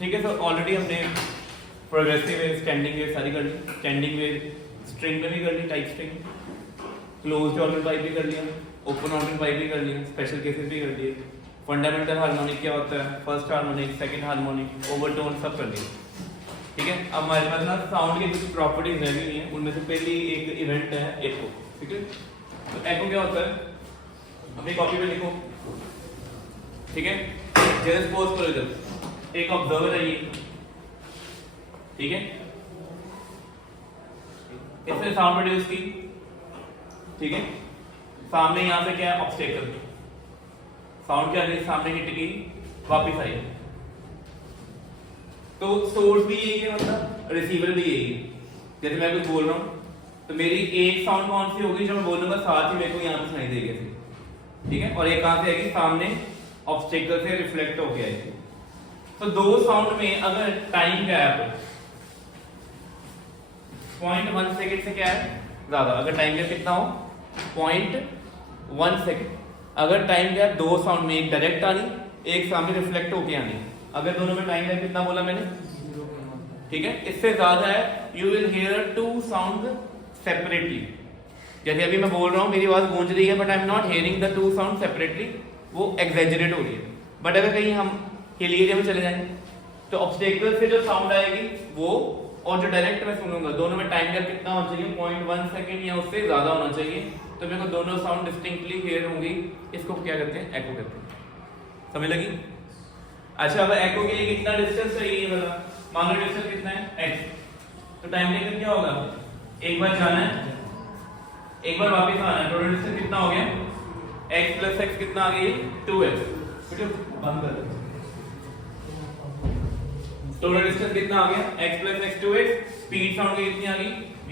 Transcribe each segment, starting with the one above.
ठीक है, तो ऑलरेडी हमने प्रोग्रेसिव वेव, स्टैंडिंग वेव सारी कर ली। स्टैंडिंग वेव स्ट्रिंग में भी कर ली, type string, closed organ pipe भी कर लिया, ओपन ऑर्गन पाइप भी कर लिया, स्पेशल केसेस भी कर दिए। फंडामेंटल हार्मोनिक क्या होता है, first harmonic, second harmonic, overtone, सब कर दिए। ठीक है, अब हमारे पास ना साउंड की कुछ प्रॉपर्टीज रह गई हैं, उनमें से पहली एक इवेंट है एको। ठीक है, तो एको क्या होता है, अपनी कॉपी पे लिखो। ठीक है, जैसे सपोज करो इधर एक ऑब्जर्वर है ये, ठीक है, इसने साउंड प्रोड्यूस की। ठीक है, सामने यहां से क्या है, ऑब्स्टेकल, साउंड क्या है, सामने हिट की, वापस आई, तो सोर्स भी यही है, मतलब रिसीवर भी यही है। जैसे मैं कुछ बोल रहा हूं तो मेरी एक साउंड कौन सी होगी जो मैं बोलूंगा, साथ ही मेरे को यहां से सुनाई देगी ऐसे। ठीक है, और एक कहां से आएगी, सामने ऑब्स्टेकल से रिफ्लेक्ट होके आएगी। तो दो साउंड में अगर टाइम गैप 0.1 सेकंड से क्या है ज्यादा, अगर टाइम गैप कितना हो 0.1 सेकंड, अगर टाइम गैप दो साउंड में, एक डायरेक्ट आनी, एक सामने रिफ्लेक्ट होके आनी, अगर दोनों में टाइम गैप कितना बोला मैंने, ठीक है, इससे ज्यादा है, you will hear to sound separately. जैसे अभी मैं बोल रहा हूं, मेरी आवाज गूंज रही है, but I am not hearing the two sound separately, वो एग्जैजरेट हो रही है। बट अगर कहीं हम हिल एरिया में चले जाएं तो ऑब्स्टेकल से जो साउंड आएगी वो, और जो डायरेक्ट मैं सुनूंगा, दोनों में टाइम गैप कितना होना चाहिए, 0.1 सेकंड या उससे ज्यादा होना चाहिए, तो मेरे को दोनों साउंड डिस्टिंक्टली हियर होंगी। इसको क्या कहते हैं, एको कहते हैं। समझ लगी? अच्छा, अब एको के लिए कितना डिस्टेंस चाहिए ये वाला, मान लो डिस्टेंस कितना है x, तो टाइम टेकन क्या होगा, एक बार जाना है, एक बार वापस आना है, टोटल डिस्टेंस कितना हो गया, x प्लस x कितना आ गई, 2x। बंद कर दो, टोटल डिस्टेंस कितना आ गया, x plus x 2x। Speed sound की कितनी आ गई, v।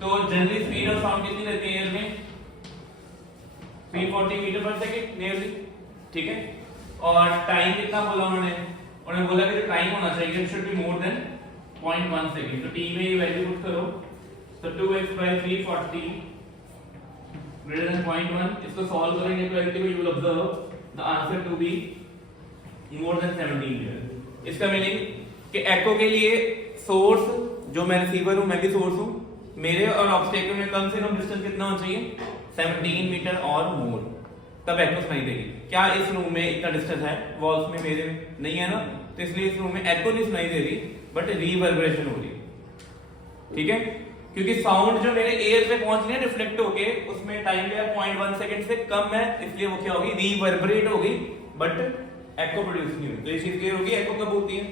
तो जनरली स्पीड ऑफ साउंड कितनी रहती है एयर में, 340 मीटर पर सेकंड नियरली। ठीक है, और टाइम कितना बोला उन्होंने बोला कि जो टाइम होना चाहिए it should be more then 0.1 second. तो t में ये वैल्यू पुट करो, तो 2x by 340 greater than 0.1, इसको सॉल्व करेंगे तो ultimately you will observe the answer to be more than 17 metre. इसका मीनिंग कि एको के लिए सोर्स, जो मैं रिसीवर हूं, मैं भी सोर्स हूं, मेरे और ऑब्स्टेकल में कम से कम डिस्टेंस कितना होना चाहिए, 17 मीटर और मोर, तब एको सुनाई देगी। क्या इस रूम में इतना डिस्टेंस है, वॉल्स में मेरे नहीं है ना, तो इसलिए इस रूम में एको नहीं सुनाई दे रही, बट रिवर्बरेशन हो रही है। ठीक है, क्योंकि साउंड जो मेरे एयर पे पहुंच रही है रिफ्लेक्ट होके, उसमें टाइम गैप 0.1 सेकंड से कम है, इसलिए वो क्या होगी, रिवर्बरेट होगी, बट एको प्रोड्यूस नहीं हुई। तो ये चीज क्लियर होगी, एको कब होती है।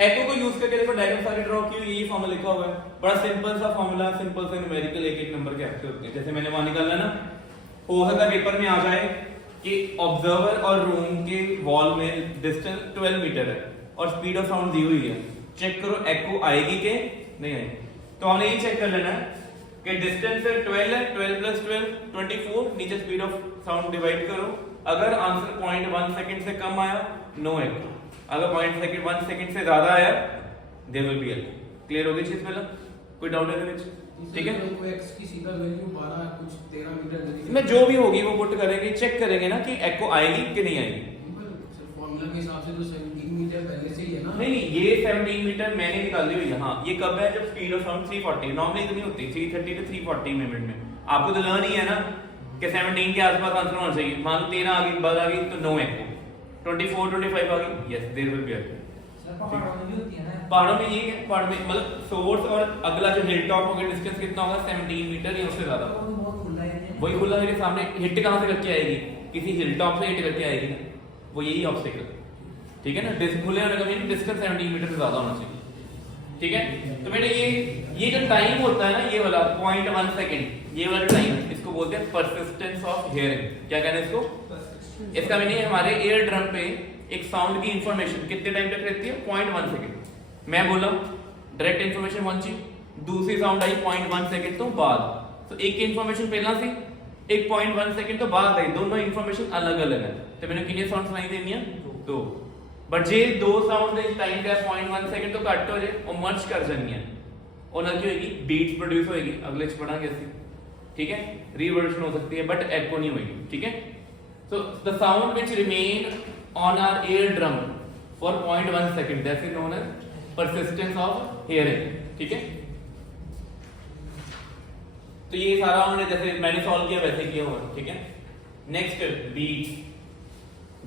एको को यूज करके देखो डायग्राम सारे ड्रॉ की, यही फॉर्मूला लिखा हुआ है, बड़ा सिंपल सा फॉर्मूला, सिंपल सा न्यूमेरिकल, एक एक नंबर के ऐसे होते हैं। जैसे मैंने वहां निकाला ना, हो सकता है पेपर में आ जाए कि ऑब्जर्वर और रूम के वॉल में डिस्टेंस 12 मीटर है और स्पीड ऑफ साउंड दी हुई है, चेक करो एको आएगी कि नहीं आएगी। तो हमने ये चेक कर लेना है कि डिस्टेंस है 12 है, 12 प्लस 12 24, नीचे स्पीड ऑफ साउंड डिवाइड करो, अगर आंसर 0.1 सेकंड से कम आया नो एको, अगर 0.1 सेकंड से ज्यादा आया there will be echo. Clear हो गई चीज पहले, कोई डाउट है इसमें? ठीक है, कोई x की सीधा वैल्यू 12 कुछ 13 मीटर मैं जो भी होगी वो पुट करेंगे, चेक करेंगे ना कि एको आएगी कि नहीं आएगी। फॉर्मूला के हिसाब से तो 17 मीटर पहले से ही है ना। नहीं, ये 17 मीटर मैंने निकाली हुई है। हाँ, ये कब है, जब स्पीड ऑफ साउंड 340, नॉर्मली इतनी होती है 330 टू 340 मिनट में। आपको तो लर्न ही है ना कि 17 के आसपास आंसर होना चाहिए। मान लो 13 आ गई, 12 आ गई, तो नो एको। 24 25 आ गई, यस देयर विल बी एको। पहाड़ों में ये है, पहाड़ में मतलब सोर्स और अगला जो हिल टॉप होगा डिस्टेंस कितना होगा, 17 मीटर या उससे ज्यादा। वही खुला मेरे सामने, हिट कहां से करके आएगी, किसी हिल टॉप से हिट करके आएगी ना, वो यही ऑब्स्टेकल। ठीक है ना, खुले होने का मीनिंग डिस्टेंस 17 मीटर से ज्यादा होना चाहिए। ठीक है, तो बेटे ये जो टाइम होता है ना, ये वाला 0.1 सेकंड, ये वाला टाइम, इसको बोलते हैं परसिस्टेंस ऑफ हियरिंग। क्या कहते हैं इसको? इसका मीनिंग हमारे ईयर ड्रम पे एक साउंड की इंफॉर्मेशन कितने टाइम तक रहती है, 0.1 सेकंड। मैं बोला डायरेक्ट इंफॉर्मेशन पहुंची, दूसरी साउंड आई 0.1 सेकंड तो बाद, तो एक की इंफॉर्मेशन पहला सी, एक 0.1 सेकंड तो बाद आई, दोनों इंफॉर्मेशन अलग अलग है। तो मैंने कितनी साउंड सुनाई देनी है, दो। बट जे दो साउंड दे टाइम गैप 0.1 सेकंड तो कट हो जाए और मर्ज कर जानी है, और ना की होगी बीट्स प्रोड्यूस होगी, अगले च पढ़ांगे ऐसे। ठीक है, रिवर्सन हो सकती है बट एको नहीं होगी। ठीक है, so the sound which remain on our eardrum for 0.1 second, that is known as persistence of hearing, ठीक है। तो ये सारा हमने जैसे मैंने सॉल्व किया वैसे किया हुआ, ठीक है। Next beats.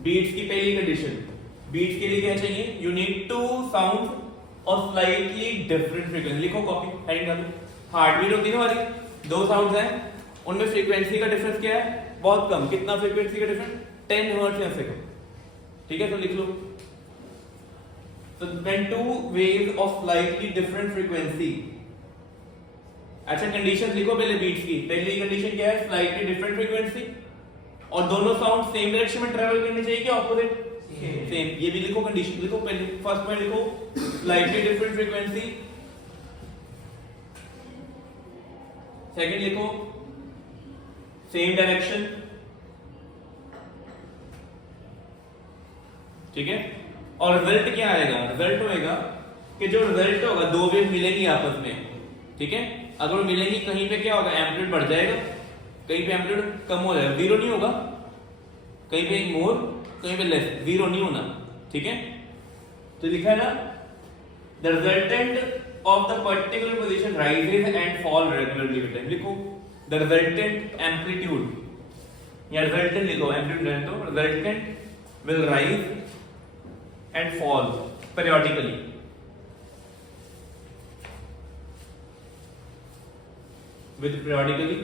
बीट्स की पहली कंडीशन, बीट्स के लिए क्या चाहिए, यू नीड टू साउंड और स्लाइटली डिफरेंट फ्रीक्वेंसी। लिखो कॉपी, हेडिंग डालो। हार्ट बीट होती है हमारी, दो साउंड्स हैं, उनमें फ्रीक्वेंसी का डिफरेंस क्या है, बहुत कम। कितना फ्रीक्वेंसी का डिफरेंस, 10 हर्ट्ज या सेकंड, ठीक है। तो लिख लो, so when two waves of slightly different frequency। अच्छा कंडीशन लिखो पहले बीट्स की। पहली कंडीशन क्या है, स्लाइटली डिफरेंट फ्रीक्वेंसी, और दोनों साउंड सेम डायरेक्शन में ट्रैवल करने चाहिए क्या ऑपोजिट, सेम। ये भी लिखो कंडीशन, लिखो पहले फर्स्ट में लिखो स्लाइटली डिफरेंट फ्रीक्वेंसी, सेकंड लिखो सेम डायरेक्शन, ठीक है। और रिजल्ट क्या आएगा, रिजल्ट होएगा कि जो रिजल्ट होगा, दो वेव मिलेंगी आपस में, ठीक है। अगर मिलेंगी कहीं पे क्या होगा, एम्पलीट्यूड बढ़ जाएगा, कहीं पे एम्पलीट्यूड कम हो जाएगा, जीरो नहीं होगा, कहीं पे मोर कहीं पे लेस, जीरो नहीं होना, ठीक है। तो लिखा है ना, the resultant of the particular position rises and fall regularly with time. लिखो द रिजल्टेंट एम्पलीट्यूड, या रिजल्टेंट लिखो, एम्पलीट्यूड तो resultant will rise and fall periodically, with periodically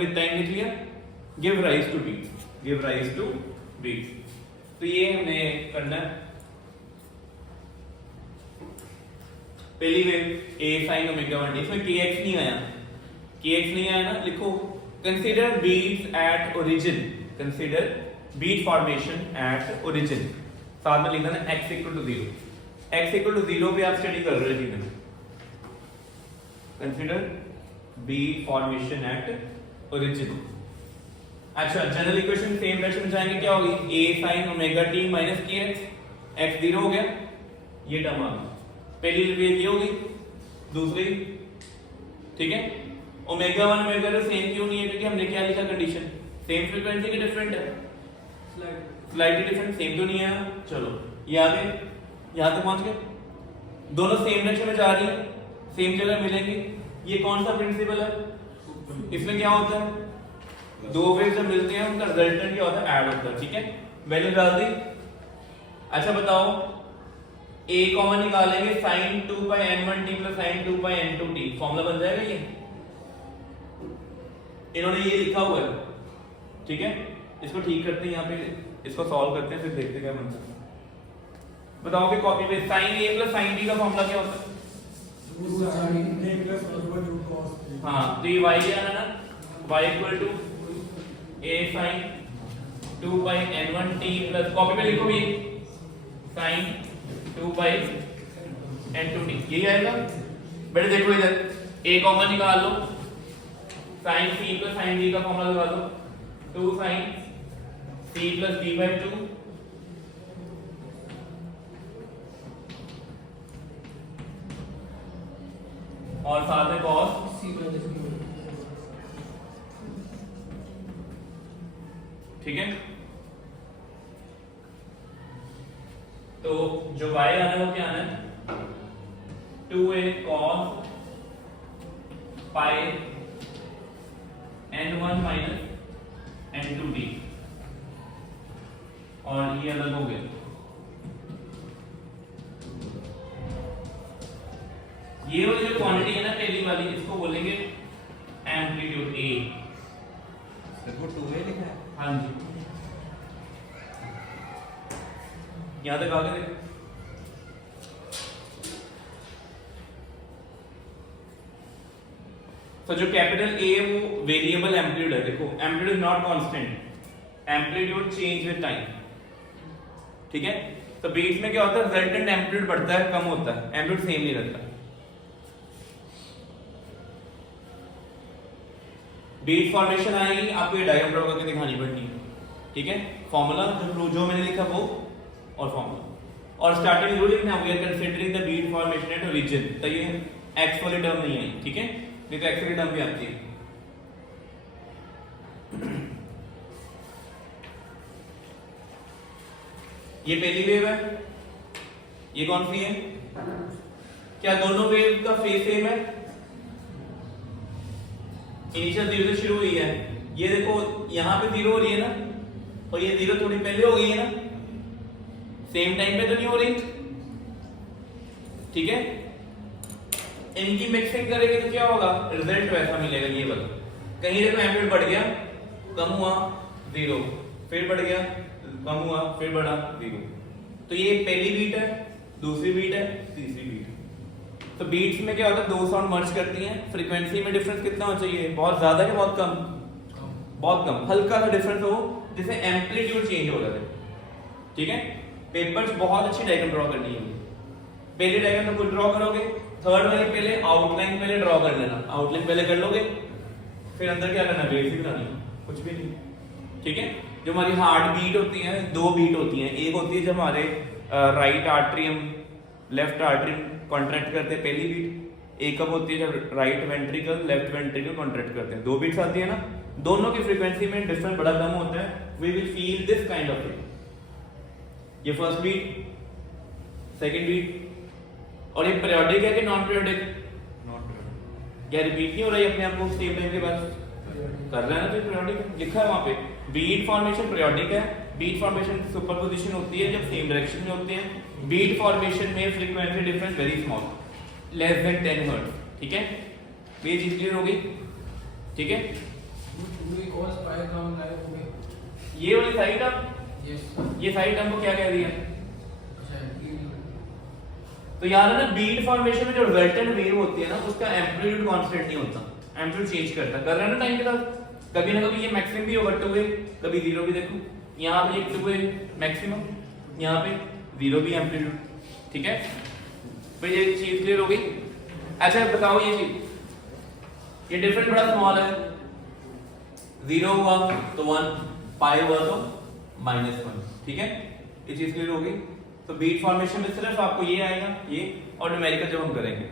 with time लिख लिया, give rise to beats, give rise to beats। तो ये हमने करना है। पहली wave a sin omega 1t, इसमें kx नहीं आया, kx नहीं आया ना, लिखो consider beats at origin, consider beat formation at origin। साथ में लिखना है x equal to 0, x equal to 0 पे आप स्टडी कर रहे हैं। consider beat formation at origin। अच्छा जनरल इक्वेशन सेम डायरेक्शन में जाएंगे, क्या होगी, a sin omega t minus kx, x 0 हो गया, ये टर्म आ गया। पहली वेव ये होगी, दूसरी, ठीक है। ओमेगा 1 ओमेगा 2 सेम क्यों नहीं है, क्योंकि हमने क्या लिखा कंडीशन, सेम फ्रीक्वेंसी के डिफरेंट है, स्लाइटली डिफरेंट, सेम तो नहीं है। चलो ये आ गए, यहां तक पहुंच गए, दोनों सेम डायरेक्शन में जा रही है, सेम जगह मिलेंगी। ये कौन सा प्रिंसिपल है, इसमें क्या होता है, दो वेव जब मिलते हैं उनका रिजल्टेंट क्या होता है, ऐड होता है, ठीक है। वैल्यू डाल दी। अच्छा बताओ, a कॉमन निकालेंगे, sin 2πn1t plus sin 2πn2t, formula बन जाएगा ये। इन्होंने ये लिखा हुआ है, ठीक है। इसको ठीक करते हैं, यहाँ पे इसको सॉल्व करते हैं, फिर देखते क्या बनता है। बताओ कि कॉपी पे sin a plus sin b का फॉर्मूला क्या होता है, हाँ तो ये y आना ना, y equal to a sin 2πn1t plus, copy पे लिखो भी sin 2πn2t, यही आएगा। बेटे देखो इधर a कॉमन निकाल लो, sin c plus sin b का फॉर्मूला लगा दो, 2 sin c plus b by 2 और साथ में cos c minus b, ठीक है। तो जो y आना है वो क्या आना है, 2a cos pi n1 minus n2t, और ये अलग हो गया। ये वाली जो क्वांटिटी है ना पहली वाली, इसको बोलेंगे एम्पलीट्यूड a। सर वो 2a लिखा है, हाँ जी, यहां तक आ गए। तो जो कैपिटल A है वो वेरिएबल एम्पलीट्यूड है। देखो amplitude is not constant, amplitude change with time, ठीक है। तो बीट्स में क्या होता है, रिजल्टेंट एम्पलीट्यूड बढ़ता है कम होता है, एम्पलीट्यूड सेम नहीं रहता। बीट फॉर्मेशन आएगी, आपको ये डायग्राम ड्रॉ करके दिखानी पड़नी है, ठीक है। फॉर्मूला जो मैंने लिखा वो और फॉर्मूला, और स्टार्टिंग जरूर लिखना, we are considering the beat formation at origin. तो ये एक्स वाली टर्म नहीं आई, ठीक है, नहीं तो एक्स वाली टर्म भी आती है। ये पहली वेव है, ये कौन सी है? क्या दोनों वेव का फेज सेम है? इनिशियल 0 से शुरू हुई है, ये देखो यहां पे 0 हो रही है ना, और ये 0 थोड़ी पहले हो गई है ना, सेम टाइम पे तो नहीं हो रही, ठीक है। इनकी मिक्सिंग करेंगे तो क्या होगा, रिजल्ट वैसा मिलेगा। ये वाला कहीं देखो एम्पलीट्यूड बढ़ गया, कम हुआ 0, फिर बढ़ गया, कम हुआ, फिर बढ़ा 0। तो ये पहली बीट है, दूसरी बीट है, तीसरी बीट है। तो बीट्स में क्या होता है, दो साउंड मर्ज करती हैं। फ्रीक्वेंसी में डिफरेंस कितना होना चाहिए, बहुत ज्यादा या बहुत कम? बहुत कम, हल्का सा डिफरेंस हो जिससे एम्पलीट्यूड चेंज हो जाए, ठीक है। पेपर्स बहुत अच्छी डायग्राम ड्रॉ करनी है। पहले डायग्राम तो खुद ड्रॉ करोगे, थर्ड वाली पहले आउटलाइन पहले ड्रॉ कर लेना, आउटलाइन पहले कर लोगे, फिर अंदर क्या करना, वेव भी बनानी, कुछ भी नहीं, ठीक है। जो हमारी हार्ट बीट होती है, दो बीट होती है, एक होती है जब हमारे right atrium left atrium contract करते हैं, पहली बीट। एक कब होती है जब right ventricle left ventricle contract करते हैं, दो बीट्स आती है ना। दोनों की फ्रीक्वेंसी में डिफरेंस बड़ा कम होता है, we will feel this kind of thing. ये फर्स्ट बीट, सेकंड बीट, और ये पीरियोडिक है कि नॉन पीरियोडिक? क्या रिपीट नहीं हो रहा है अपने आप को सेम टाइम के बाद? कर रहा है ना, तो पीरियोडिक लिखा है वहां पे। बीट फॉर्मेशन पीरियोडिक है, बीट फॉर्मेशन सुपरपोजिशन होती है जब सेम डायरेक्शन में होती है। बीट फॉर्मेशन में frequency difference very small, less than 10 hertz, ठीक है। ये चीज क्लियर हो गई, ठीक है। ये वाली साइड अब, ये साइड हमको क्या कह दिया? तो यार ना बीट फॉर्मेशन में जो रिजल्टेंट वेव होती है ना, उसका एम्पलीट्यूड कांस्टेंट नहीं होता, एम्पलीट्यूड चेंज करता कर रहा है ना टाइम के साथ। कभी ना कभी ये मैक्सिमम भी होगा 2 वे, कभी 0 भी। देखो यहाँ पे एक 2 वे मैक्सिमम, यहाँ पे 0 भी एम्पलीट्यूड, ठीक है। तो ये चीज क्लियर हो गई। अच्छा बताओ ये चीज, ये डिफरेंस बड़ा स्मॉल है, 0 हुआ तो 1, पाई हुआ तो -1, ठीक है। ये चीज क्लियर हो गई। तो बीट फॉर्मेशन में सिर्फ आपको ये आएगा, ये, और न्यूमेरिकल जब हम करेंगे,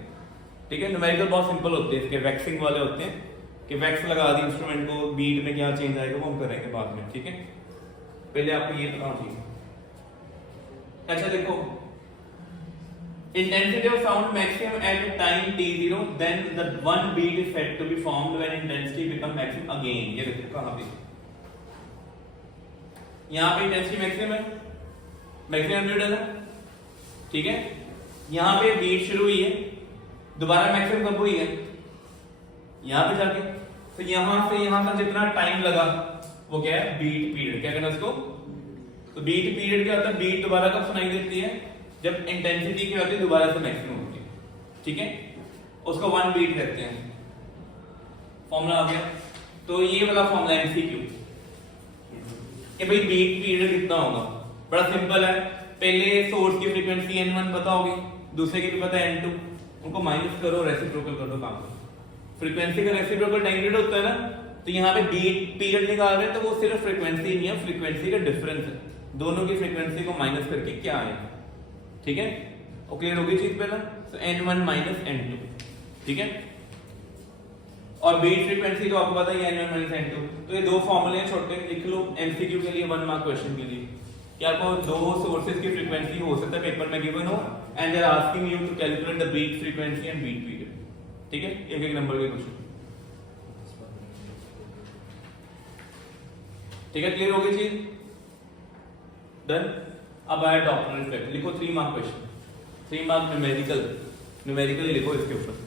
ठीक है। न्यूमेरिकल बहुत सिंपल होते हैं, इसके वैक्सिंग वाले होते हैं कि वैक्स लगा दी इंस्ट्रूमेंट को, बीट में क्या चेंज आएगा वो हम करेंगे बाद में, ठीक है। पहले आपको ये पता होना चाहिए। अच्छा देखो, intensity of sound maximum at time t0, then the one beat is said to be formed when intensity become maximum again। ये देखो कहां पे, यहां पे इंटेंसिटी मैक्सिमम है, मैक्सिमम एम्पलीट्यूड है, ठीक है। यहां पे बीट शुरू हुई है, दोबारा मैक्सिमम कब हुई है, यहां पे जाके। तो यहां से यहां तक जितना टाइम लगा वो क्या है, बीट पीरियड। क्या कहना उसको, तो बीट पीरियड क्या होता है, बीट दोबारा कब सुनाई देती है, जब इंटेंसिटी क्या होती है दोबारा से मैक्सिमम होती है, ठीक है। उसको 1 बीट कहते हैं। फॉर्मूला आ गया। तो ये वाला फॉर्मूला एमसीक्यू कि भाई बीट पीरियड कितना होगा, बड़ा सिंपल है। पहले सोर्स की फ्रीक्वेंसी n1 पता होगी, दूसरे की भी पता है n2, उनको माइनस करो, रेसिप्रोकल कर दो काम। फ्रीक्वेंसी का रेसिप्रोकल टाइम पीरियड होता है ना, तो यहाँ पे बीट पीरियड निकाल रहे हैं, तो वो सिर्फ फ्रीक्वेंसी नहीं है, फ्रीक्वेंसी का डिफरेंस है, दोनों की फ्रीक्वेंसी को माइनस करके क्या आएगा, ठीक है। और क्लियर होगी चीज पहला, तो n1 माइनस n2, ठीक है। और बीट फ्रीक्वेंसी तो आपको पता ही है, n1 माइनस n2। तो ये दो फॉर्मूले हैं छोटे, लिख लो एमसीक्यू के लिए, 1 मार्क क्वेश्चन के लिए। क्या आपको दो सोर्सेज की फ्रीक्वेंसी हो सकता है पेपर में गिवन हो, and they are asking you to calculate the beat frequency and beat period, ठीक है। एक एक नंबर के क्वेश्चन, ठीक है। क्लियर हो गई चीज, डन। अब आया डॉप्लर इफेक्ट, लिखो 3 mark question, 3 mark numerical, numerical लिखो इसके ऊपर।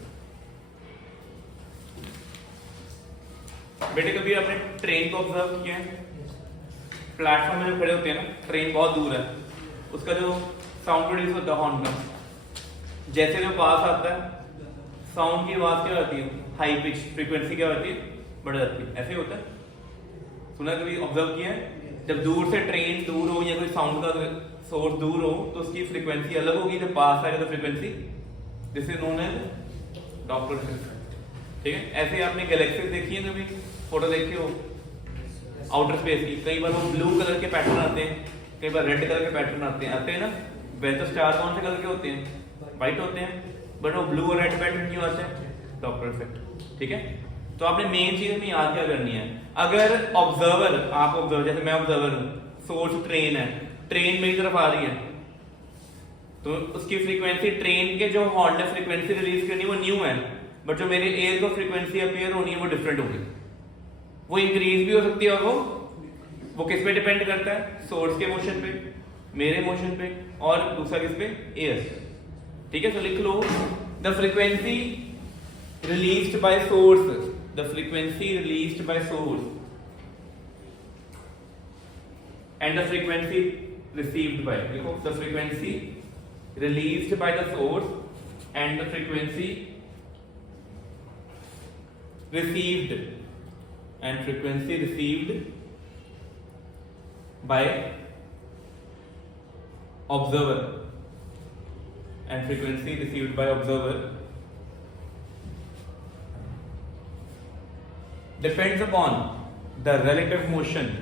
बेटे कभी आपने ट्रेन को ऑब्जर्व किया है, प्लेटफॉर्म में जो खड़े होते हैं ना, ट्रेन बहुत दूर है, उसका जो साउंड प्रोड्यूस होता है हॉर्न का, जैसे जो पास आता है साउंड की आवाज क्या होती है, हाई पिच, फ्रीक्वेंसी क्या होती है, बढ़ जाती है, ऐसे होता है। सुना कभी, ऑब्जर्व किया है? जब दूर से ट्रेन दूर हो या कोई साउंड का सोर्स दूर हो तो उसकी फ्रीक्वेंसी अलग होगी, जब पास आएगा तो frequency, this is known as Doppler effect, ठीक है। ऐसे आपने गैलेक्सीज देखी है कभी, फोटो देखी हो आउटर स्पेस की, कई बार वो ब्लू कलर के पैटर्न आते हैं, कई बार रेड कलर के पैटर्न आते हैं ना। वैसे तो स्टार कौन से कलर के होते हैं, व्हाइट होते हैं, बट वो ब्लू और रेड पैटर्न क्यों आते हैं, डॉप्लर इफेक्ट, ठीक है। तो आपने मेन चीज में याद क्या करनी है, अगर ऑब्जर्वर, आप ऑब्जर्वर, जैसे मैं ऑब्जर्वर हूं, सोर्स ट्रेन है, ट्रेन मेरी तरफ आ रही है तो उसकी फ्रीक्वेंसी, ट्रेन के जो हॉर्न ने फ्रीक्वेंसी रिलीज करनी वो न्यू है, बट जो मेरे एयर को फ्रीक्वेंसी अपीयर होनी है वो डिफरेंट होगी। वो इंक्रीज भी हो सकती है और वो किस पे डिपेंड करता है, सोर्स के मोशन पे, मेरे मोशन पे, और दूसरा किस पे, एयर। ठीक है, तो लिख लो the frequency released by source, the frequency released by source and the frequency received by, देखो the frequency released by the source and the frequency received by observer and frequency received by observer depends upon the relative motion.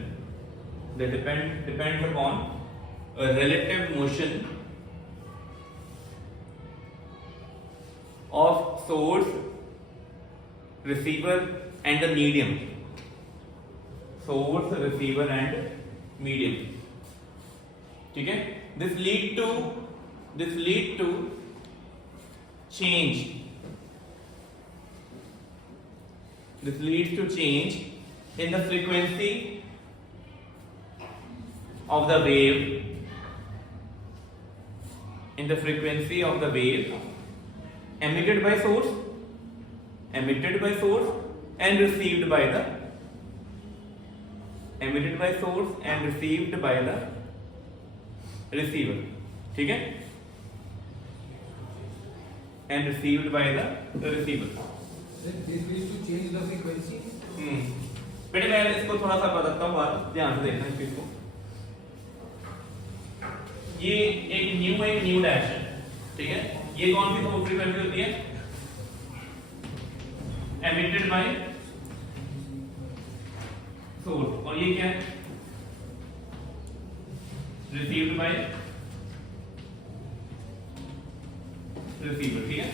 They depends upon a relative motion of source, receiver and the medium. Source, receiver and medium. ठीक है? This lead to change. This leads to change in the frequency of the wave, in the frequency of the wave emitted by source and received by the receiver. ठीक है, and received by the receiver. This leads to change the frequency. बेटे मैं इसको थोड़ा सा बताता हूँ, बात ध्यान से देखना इस चीज को। ये एक न्यू डैश है, ठीक है। ये कौन सी सोर्स फ्रीक्वेंसी होती है, एमिटेड बाय सोर्स, और ये क्या है, रिसीव्ड बाय रिसीवर। ठीक है,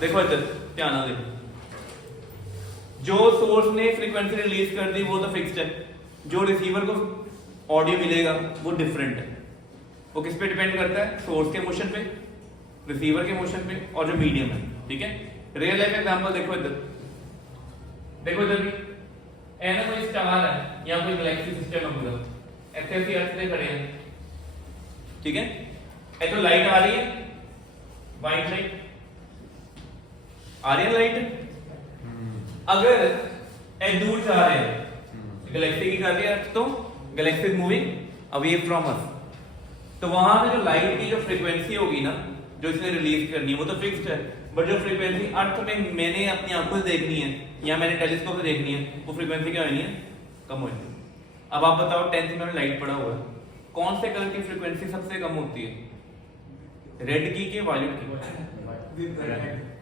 देखो इधर ध्यान से देखो, जो सोर्स ने फ्रीक्वेंसी रिलीज कर दी वो तो फिक्स्ड है, जो रिसीवर को ऑडियो मिलेगा वो डिफरेंट है। वो किस पे डिपेंड करता है, सोर्स के मोशन पे, रिसीवर के मोशन पे, और जो मीडियम है। ठीक है, रियल लाइफ एग्जांपल देखो इधर भी ऐसा कोई स्टार है या कोई गैलेक्सी सिस्टम है पूरा, ऐसे अर्थ पे खड़े हैं। ठीक है, ये तो लाइट आ रही है, व्हाइट लाइट आ रही है, लाइट अगर ये दूर जा रहे हैं, गैलेक्सी की कर रही है अर्थ, तो Galaxy is moving away from us, तो वहां पे जो लाइट की जो फ्रीक्वेंसी होगी ना, जो इसने रिलीज करनी है वो तो फिक्स्ड है, बट जो फ्रीक्वेंसी अर्थ में मैंने अपनी आंखों से देखनी है या मैंने टेलीस्कोप से देखनी है, वो फ्रीक्वेंसी क्या होनी है, कम होनी है। अब आप बताओ 10th में लाइट पड़ा हुआ है, कौन से कलर की फ्रीक्वेंसी सबसे कम होती है, रेड की कि वायलेट की?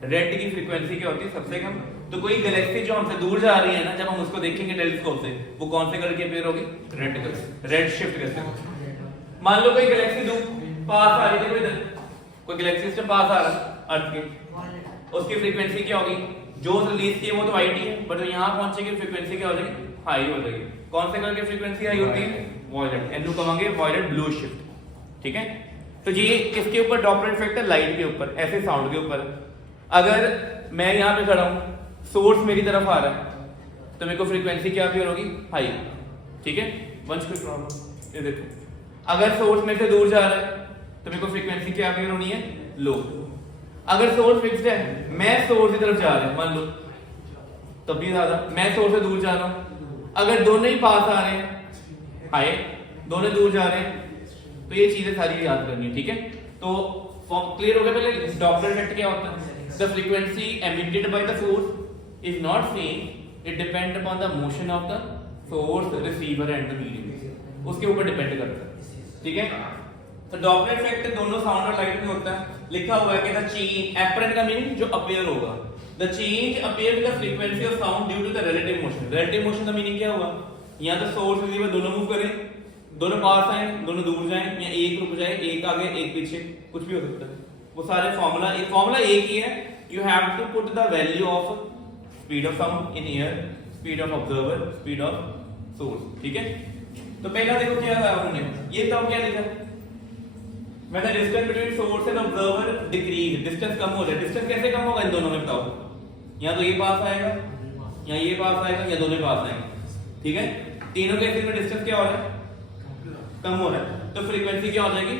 रेड की फ्रीक्वेंसी क्या होती है सबसे कम। तो कोई गैलेक्सी जो हमसे दूर जा रही है ना, जब हम उसको देखेंगे टेलीस्कोप से, वो कौन से कलर की अपीयर होगी, रेड कलर, रेड शिफ्ट करते। मान लो कोई गैलेक्सी दूर पास आ रही है, कोई गैलेक्सी सिस्टम पास आ रहा है अर्थ के, उसकी फ्रीक्वेंसी क्या होगी, जो रिलीज की है वो तो वाइट ही है, बट यहाँ पहुंचेगी फ्रीक्वेंसी क्या हो जाएगी, हाई हो जाएगी। कौन से कलर की फ्रीक्वेंसी हाई होती है, वायलेट, एंड कहेंगे वायलेट ब्लू शिफ्ट। ठीक है, तो ये किसके ऊपर डॉपलर इफेक्ट है, लाइट के ऊपर, ऐसे साउंड के ऊपर। अगर मैं यहाँ पे खड़ा हूँ, सोर्स मेरी तरफ आ रहा है, तो मेरे को फ्रीक्वेंसी क्या अपीयर होगी, हाई। ठीक है, वंश कोई प्रॉब्लम, ये देखो अगर सोर्स में से दूर जा रहा है तो मेरे को फ्रीक्वेंसी क्या अपीयर होनी है, लो। अगर सोर्स फिक्स्ड है, मैं सोर्स की तरफ जा रहा हूं मान लो, तब भी ज्यादा, मैं सोर्स से दूर जा रहा हूं, अगर दोनों ही पास आ रहे हैं, हाई, दोनों दूर जा रहे हैं, तो ये चीजें सारी याद करनी है। ठीक है, तो क्लियर हो गया। पहले डॉपलर इफेक्ट क्या होता है, the frequency emitted by the source is not same, it depend upon the motion of the source, receiver and the medium, उसके ऊपर डिपेंड करता है। ठीक है, तो डॉपलर इफेक्ट दोनों साउंड और लाइट में होता है। लिखा हुआ है कि द चेंज, एपरेंट का मीनिंग जो अपीयर होगा, the change appear the frequency of sound due to the relative motion. Relative motion का मीनिंग क्या हुआ, या तो सोर्स रिसीवर दोनों मूव करें, दोनों पास आए, दोनों दूर जाएं, या एक रुक जाए, एक आगे एक पीछे, कुछ भी हो सकता है। वो सारे फॉर्मूला एक ही है, you have to put the value of speed of sound in air, speed of observer, speed of source. ठीक है, तो पहला देखो क्या था हमने, ये बताओ क्या लिखा, When the distance between source and observer decrease, distance कम हो जाए, distance कैसे कम होगा इन दोनों में बताओ, या तो ये पास आएगा या ये पास आएगा या दोनों पास आएंगे, ठीक है, तीनों केसेस में डिस्टेंस क्या हो रहा है, कम हो रहा है, तो फ्रीक्वेंसी क्या हो जाएगी,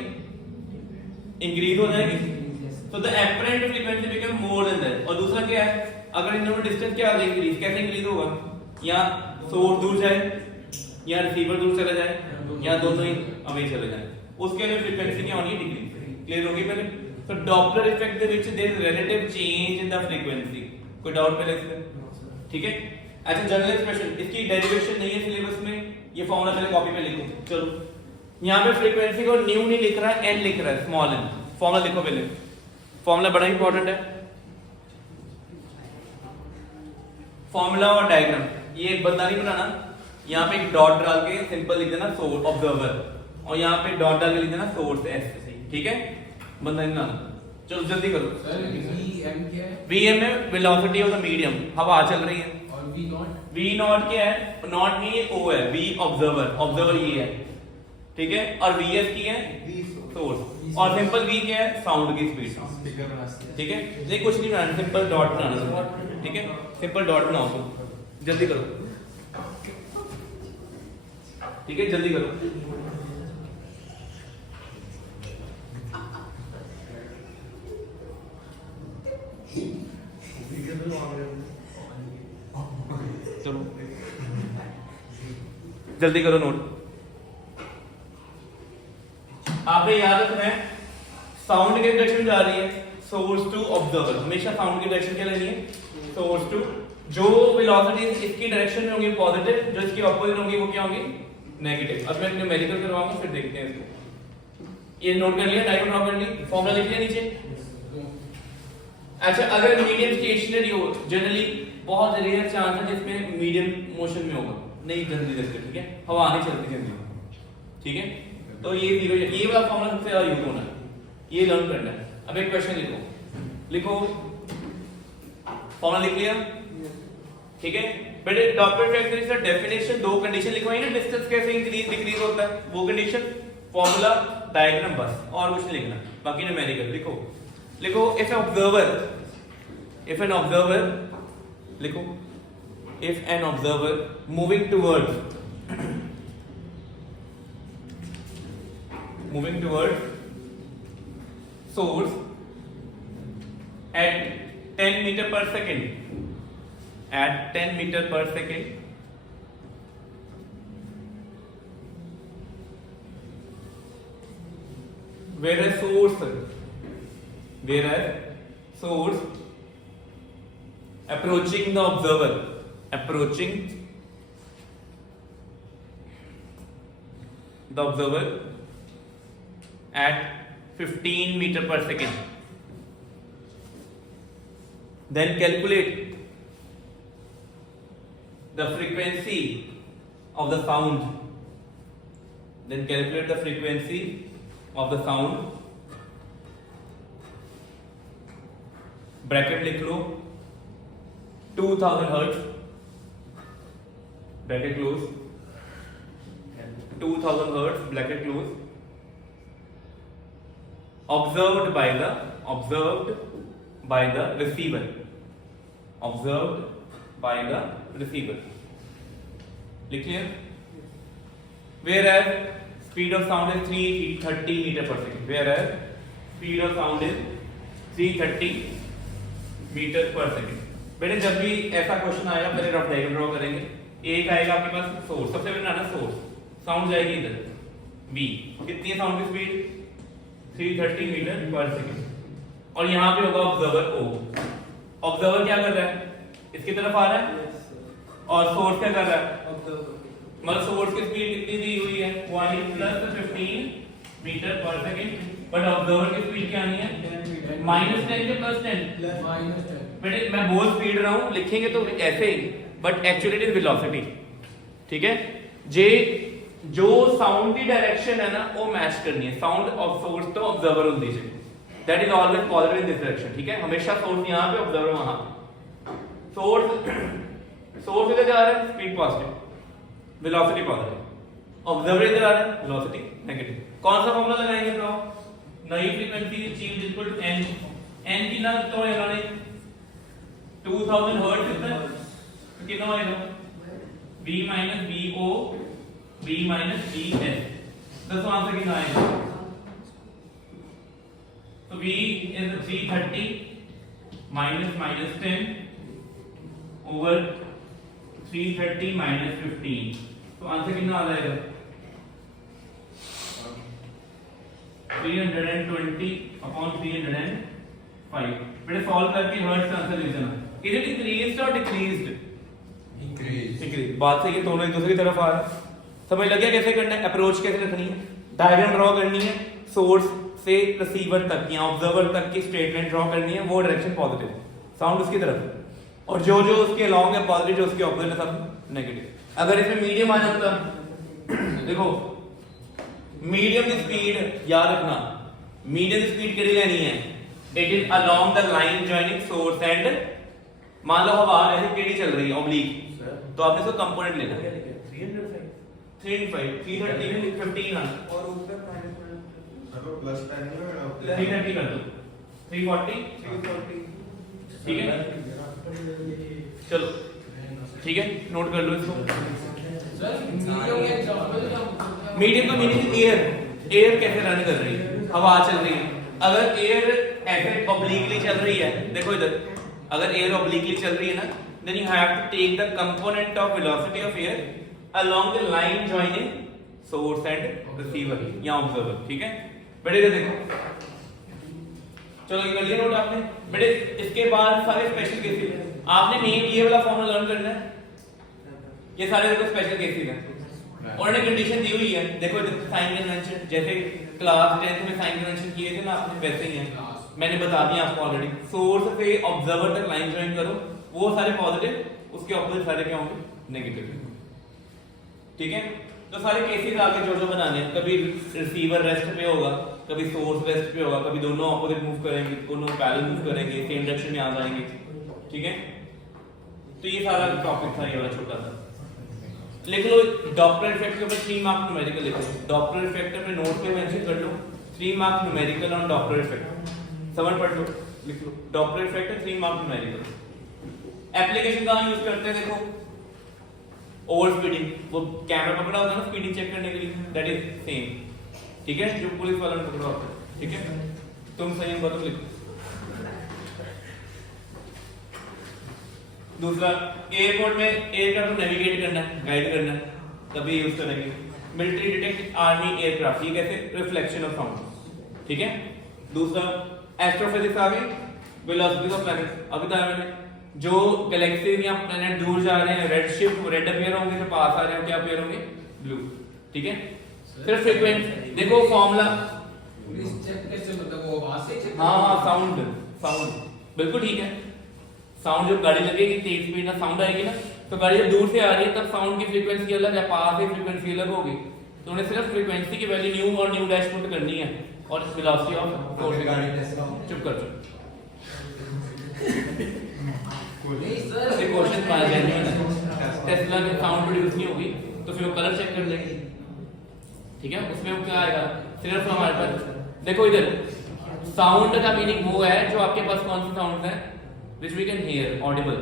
इंक्रीज हो जाएगी, तो the apparent frequency become more than that. और दूसरा क्या है, अगर इन दोनों डिस्टेंस क्या हो जाएगी, इंक्रीज कैसे इंक्रीज होगा, या सोर्स दूर जाए या रिसीवर दूर चला जाए या दोनों ही अवे चले जाए, उसके लिए फ्रीक्वेंसी क्या होनी है, डिक्रीज। क्लियर होगी पहले, तो Doppler effect they which there is relative change in the frequency, कोई डाउट पहले इसमें, ठीक है। अच्छा जनरल एक्सप्रेशन, इसकी डेरिवेशन नहीं है सिलेबस में, ये फॉर्मूला पहले कॉपी पे लिखो, चलो यहां पे फ्रीक्वेंसी को न्यू नहीं लिख रहा है, एन लिख रहा है, स्मॉल एन, फॉर्मूला लिखो पहले, फॉर्मूला बड़ा इंपॉर्टेंट है, फॉर्मूला और डायग्राम, ये एक बंदा नहीं बनाना, यहाँ पे एक डॉट डाल के सिंपल लिख देना सोर्स ऑब्जर्वर, और यहाँ पे डॉट डाल के लिख देना सोर्स एस, ठीक है, बंदा नहीं बनाना। चलो जल्दी करो सर वीएम क्या है, वीएम में वेलोसिटी ऑफ द मीडियम, हवा चल रही है, और वी नॉट, वी नॉट क्या है, नॉट नहीं ये ओ है, वी ऑब्जर्वर, ऑब्जर्वर ये है, ठीक है, और वी एस की है सोर्स, और सिंपल वी क्या है, साउंड की स्पीड, ठीक है, नहीं कुछ नहीं बनाना, सिंपल डॉट बनाना, ठीक है, सिंपल डॉट बनाओ, तो जल्दी करो, ठीक है, जल्दी करो, चलो जल्दी करो नोट। आपने याद रखना है साउंड की डायरेक्शन जा रही है सोर्स टू ऑब्जर्वर, हमेशा साउंड की डायरेक्शन क्या लेनी है, सोर्स टू, जो वेलोसिटी इसकी डायरेक्शन में होगी पॉजिटिव, जो इसकी ऑपोजिट होगी वो क्या होगी, नेगेटिव। अब मैं न्यूमेरिकल करवाऊंगा फिर देखते हैं इसको, ये नोट कर लिया, डायग्राम ड्रॉ कर ली, फॉर्मूला लिख लिया नीचे। अच्छा अगर मीडियम स्टेशनरी हो, जनरली बहुत रेयर चांस है जिसमें मीडियम मोशन में होगा, नहीं जल्दी जल्दी, ठीक है, हवा नहीं चलती जल्दी, ठीक है, तो ये जीरो, ये वाला फॉर्मूला सबसे ज्यादा यूज होना है, ये लर्न करना है। अब एक क्वेश्चन लिखो, फॉर्मूला लिख लिया, ठीक है, बेटे डॉपलर इफेक्ट का डेफिनेशन, दो कंडीशन लिखवाई ना, डिस्टेंस कैसे इंक्रीज डिक्रीज होता है, वो कंडीशन, फॉर्मूला, डायग्राम, बस और कुछ नहीं लिखना, बाकी न्यूमेरिकल लिखो। इफ एन ऑब्जर्वर लिखो, if an observer moving towards source at 10 meter per second, at 10 meter per second, whereas source approaching the observer at 15 meter per second, then calculate the frequency of the sound, bracket लिख लो 2000 hertz, bracket close, 2000 hertz, bracket close, observed by the receiver, लिख लिया, whereas speed of sound is 330 meter per second, बेटे जब भी ऐसा question आएगा पहले rough diagram draw करेंगे, एक आएगा आपके पास सोर्स, सबसे पहले बनाना सोर्स, साउंड जाएगी इधर v, कितनी है साउंड की स्पीड 330 मीटर पर सेकेंड, और यहाँ पे होगा ऑब्जर्वर O, ऑब्जर्वर क्या कर रहा है, इसकी तरफ आ रहा है, और सोर्स क्या कर रहा है, मतलब सोर्स की स्पीड कितनी दी हुई है 1 + 15 मीटर पर सेकेंड, बट ऑब्जर्वर की स्पीड क्या आनी है -10 के +10, बेटे मैं बोल स्पीड रहा हूँ, लिखेंगे तो ऐसे ही, but actually it is velocity, ठीक है, जो साउंड की डायरेक्शन है ना वो मैच करनी है, साउंड ऑफ सोर्स तो ऑब्जर्वर होनी चाहिए, that is always positive in this direction, ठीक है, हमेशा सोर्स यहाँ पे ऑब्जर्वर वहां, सोर्स इधर जा रहा है, speed positive, velocity positive, observer इधर आ रहा है, वेलोसिटी नेगेटिव। कौन सा फॉर्मूला लगाएंगे तो नई frequency achieved equal to n, n कितना तो है इन्होंने 2000 हर्ट्ज कितना तो कितना होएगा v minus vo v minus vs। दसवां आंसर कितना आएगा तो v is 330 minus minus 10 over 330 minus 15, तो आंसर कितना आ जाएगा 320 upon 305। बेटे सॉल्व करके हर्ट्ज का आंसर लिख देना। इज इट इंक्रीज्ड और डिक्रीज्ड? इंक्रीज। बात से ये दोनों एक दूसरे की तरफ आ रहे हैं। समझ लग गया कैसे करना है, अप्रोच कैसे रखनी है, डायग्राम ड्रॉ करनी है, सोर्स से रिसीवर तक या ऑब्जर्वर तक की स्ट्रेट लाइन ड्रॉ करनी है, वो डायरेक्शन पॉजिटिव, साउंड उसकी तरफ, और जो जो उसके अलोंग है पॉजिटिव, जो उसके ऑपोजिट है सब नेगेटिव। अगर इसमें मीडियम आ जाता, देखो मीडियम की स्पीड याद रखना, मीडियम की स्पीड कितनी लेनी है, it is along the line joining source and, मान लो हवा ऐसे टेढ़ी चल रही है ऑब्लिक, तो आपने इसको कंपोनेंट लेना है 305 330 15 और ऊपर प्लस 10 330 कर दो 340 ठीक है, चलो ठीक है, नोट कर लो इसको। मीडियम का मीनिंग एयर, एयर कैसे रन कर रही है, हवा चल रही है। अगर एयर ऐसे ऑब्लिकली चल रही है, देखो इधर, अगर एयर ऑब्लिकली चल रही है ना, then you have to take the component of velocity of air along the line joining source and receiver या ऑब्जर्वर, ठीक है बेटे। इधर देखो, चलो ये कर लिया नोट आपने बेटे। इसके बाद सारे स्पेशल केसेस आपने मेन ये वाला फॉर्मूला लर्न करना है, ये सारे देखो स्पेशल केसेस हैं, उन्होंने कंडीशन दी हुई है, देखो साइन कन्वेंशन, जैसे क्लास 10th में साइन कन्वेंशन किए थे ना आपने, वैसे ही है, मैंने बता दिया आपको ऑलरेडी। सोर्स से ऑब्जर्वर तक लाइन ज्वाइन करो, वो सारे पॉजिटिव, उसके ऑपोजिट सारे क्या होंगे नेगेटिव, ठीक है। तो सारे केसेस आगे जो जो बनाने हैं, कभी रिसीवर रेस्ट पे होगा, कभी सोर्स रेस्ट पे होगा, कभी दोनों ऑपोजिट मूव करेंगे, दोनों पैरेलल मूव करेंगे, सेम डायरेक्शन में आ जाएंगे, ठीक है। तो ये सारा टॉपिक था, ये वाला छोटा सा। लिख लो डॉपलर इफेक्ट के ऊपर 3 मार्क न्यूमेरिकल लिखो, डॉपलर इफेक्ट अपने नोट पे मेंशन कर लो, 3 mark numerical on Doppler effect, समझ पढ़ लो, लिख लो डॉपलर इफेक्ट है 3 मार्क न्यूमेरिकल। एप्लीकेशन कहां यूज करते हैं, देखो ओवर स्पीडिंग, वो कैमरा पकड़ा होता है ना स्पीडिंग चेक करने के लिए, दैट इज सेम, ठीक है, जो पुलिस वालों ने पकड़ा होता है, ठीक है। तुम सही बात लिखो। दूसरा, एयरपोर्ट में एयरक्राफ्ट को नेविगेट करना है, गाइड करना है, तभी यूज करेंगे। मिलिट्री डिटेक्ट आर्मी एयरक्राफ्ट, ये कैसे, रिफ्लेक्शन ऑफ साउंड, ठीक है। दूसरा, एस्ट्रोफिजिक्स आ गई, वेलोसिटी ऑफ प्लैनेट्स, अभी बताया मैंने, जो गैलेक्सीज या प्लैनेट दूर जा रहे हैं, रेड शिफ्ट रेड अपीयर होंगे, जो पास आ रहे हैं क्या अपीयर होंगे, ब्लू, ठीक है। फिर फ्रीक्वेंसी, देखो फॉर्मूला, पुलिस चेक कैसे, मतलब वो आवाज से चेक, हाँ साउंड, साउंड बिल्कुल ठीक है। साउंड जब गाड़ी लगेगी, तेज स्पीड में साउंड आएगी ना, तो गाड़ी जब दूर से आ रही है तब साउंड की फ्रीक्वेंसी अलग है, पास से फ्रीक्वेंसी अलग होगी, तो उन्हें सिर्फ फ्रीक्वेंसी की वैल्यू न्यू और न्यू डैश पुट करनी है, और वेलोसिटी ऑफ फोर्स चुप कर चुप क्वेश्चन पास जाने टेस्ला में साउंड प्रोड्यूस नहीं होगी, तो फिर वो कलर चेक कर लेंगे, ठीक है। उसमें वो क्या आएगा, सिर्फ हमारे पास देखो इधर साउंड का मीनिंग वो है जो आपके पास कौन सी साउंड है, which we can hear audible,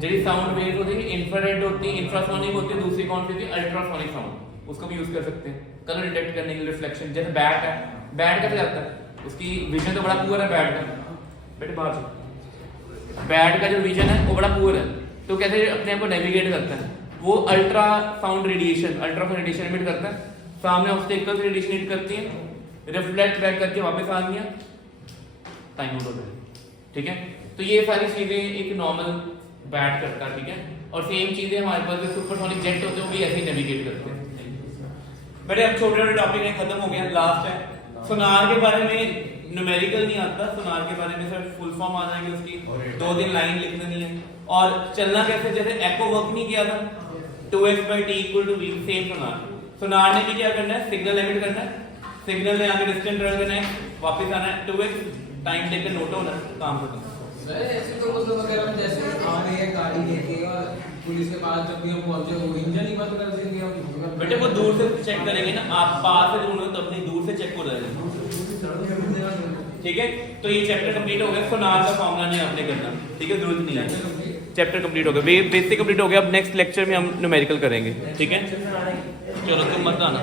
JD sound wave होती है, इंफ्रारेड होती है, इंफ्रासोनिक होती है, दूसरी कौन सी होती है, अल्ट्रासोनिक साउंड, उसको भी यूज कर सकते हैं कलर डिटेक्ट करने के लिए, रिफ्लेक्शन। जैसे बैट है, बैट कैसे आता है, उसकी विजन तो बड़ा पुअर है बैट का, बेटे बाहर से, बैट का जो विजन है वो बड़ा पुअर है, तो कैसे अपने आप को नेविगेट करता है, वो ultra sound radiation, ultrasound radiation emit करता है, सामने ऑब्स्टेकल्स रेडिएशन एमिट करती है, रिफ्लेक्ट बैक करके वापस आ गया, टाइम आउट हो गया, ठीक है। तो ये सारी चीजें एक नॉर्मल बैट करता है, ठीक है। और सेम चीजें हमारे पास जो सुपरसोनिक जेट होते हैं वो भी ऐसे ही नेविगेट करते हैं। बेटे अब छोटे छोटे टॉपिक खत्म हो गया, लास्ट है सोनार के बारे में, न्यूमेरिकल नहीं आता, सोनार के बारे में सिर्फ फुल फॉर्म आ जाएगी उसकी, 2 दिन लाइन लिख देनी है, और चलना कैसे, जैसे एको वर्क नहीं किया था 2x/t = v, सेम सोनार, सोनार ने भी क्या करना है, सिग्नल एमिट करना है, सिग्नल ने आगे डिस्टेंस ट्रेवल करना है, वापस आना है, 2x टाइम टेकन नोट होना है, काम खत्म। ऐसे तो मतलब अगर हम जैसे आ रहे हैं गाड़ी लेके और पुलिस के पास जब भी हम पहुंचे वो इंजन ही बंद कर देंगे हम। बेटे वो दूर से चेक करेंगे ना, आप पास से ढूंढोगे तो अपनी दूर से चेक हो जाएगा। ठीक है, तो ये चैप्टर कंप्लीट हो गया। सोनार का फॉर्मूला नहीं आपने करना, ठीक है, जरूरत नहीं है। चैप्टर कंप्लीट हो गया, बेसिक कंप्लीट हो गया। अब नेक्स्ट लेक्चर में हम न्यूमेरिकल करेंगे, ठीक है। चलो तुम मत आना।